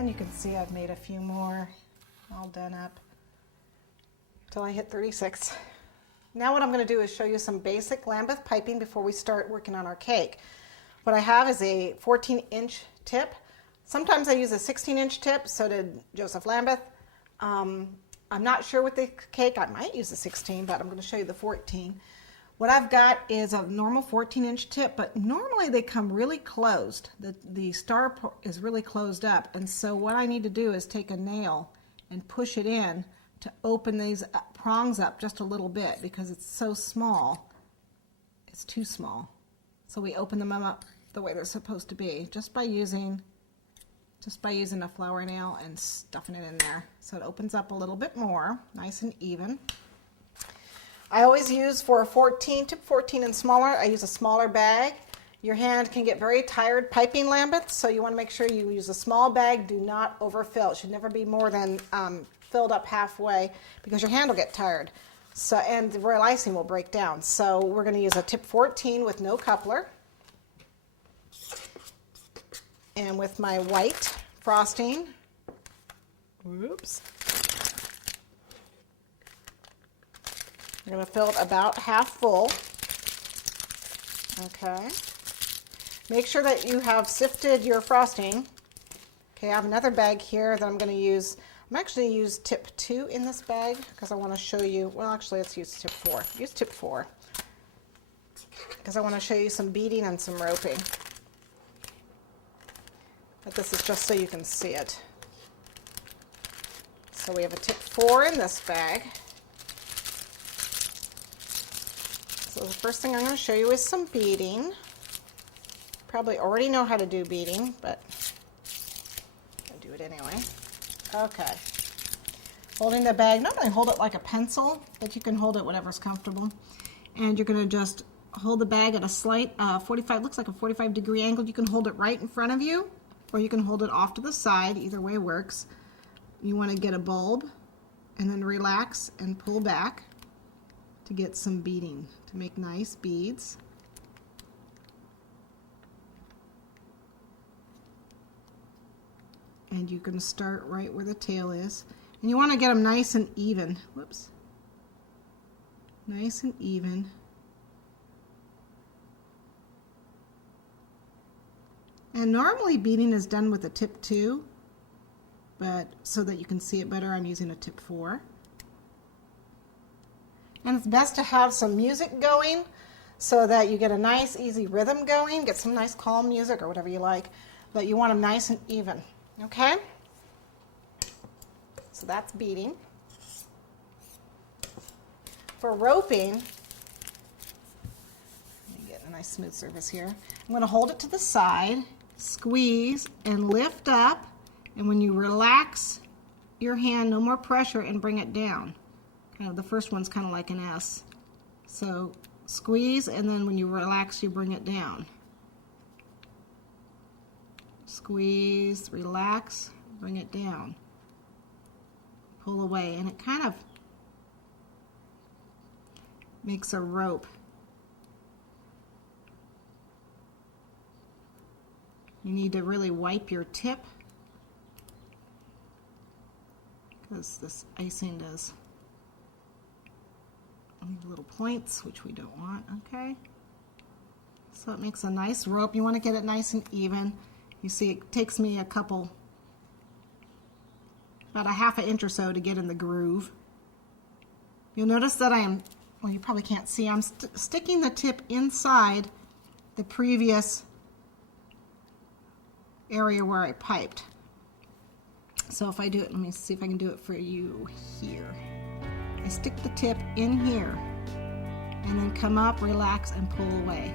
And you can see I've made a few more all done up till I hit 36. Now what I'm going to do is show you some basic Lambeth piping before we start working on our cake. What I have is a 14-inch tip. Sometimes I use a 16-inch tip, so did Joseph Lambeth. I'm not sure with the cake, I might use a 16, but I'm going to show you the 14. What I've got is a normal 14-inch tip, but normally they come really closed. The star is really closed up, and so what I need to do is take a nail and push it in to open these prongs up just a little bit because it's so small. It's too small. So we open them up the way they're supposed to be just by using a flour nail and stuffing it in there. So it opens up a little bit more, nice and even. I always use for a tip 14 and smaller, I use a smaller bag. Your hand can get very tired piping Lambeth, so you want to make sure you use a small bag. Do not overfill. It should never be more than filled up halfway because your hand will get tired. So, and the Royal Icing will break down. So we're going to use a tip 14 with no coupler. And with my white frosting, oops, I'm going to fill it about half full. Okay. Make sure that you have sifted your frosting. Okay, I have another bag here that I'm going to use. I'm actually going to use tip 2 in this bag because I want to show you, well actually let's use tip 4. Use tip 4 because I want to show you some beading and some roping. But this is just so you can see it. So we have a tip 4 in this bag. So the first thing I'm going to show you is some beading. Probably already know how to do beading, but I'll do it anyway. Okay. Holding the bag, not only hold it like a pencil, but you can hold it whatever's comfortable. And you're going to just hold the bag at a slight 45, looks like a 45-degree angle. You can hold it right in front of you, or you can hold it off to the side. Either way works. You want to get a bulb and then relax and pull back to get some beading, to make nice beads. And you can start right where the tail is. And you want to get them nice and even. Whoops. Nice and even. And normally beading is done with a tip 2, but so that you can see it better, I'm using a tip 4. And it's best to have some music going so that you get a nice, easy rhythm going. Get some nice calm music or whatever you like, but you want them nice and even. Okay? So that's beading. For roping, let me get a nice smooth surface here. I'm going to hold it to the side, squeeze, and lift up. And when you relax your hand, no more pressure, and bring it down. Kind of the first one's kind of like an S. So squeeze, and then when you relax, you bring it down. Squeeze, relax, bring it down. Pull away, and it kind of makes a rope. You need to really wipe your tip because this icing does leave little points, which we don't want, okay? So it makes a nice rope. You want to get it nice and even. You see, it takes me about a half an inch or so to get in the groove. You'll notice that I am, well, you probably can't see, I'm sticking the tip inside the previous area where I piped. So if I do it, let me see if I can do it for you here. I stick the tip in here and then come up, relax, and pull away.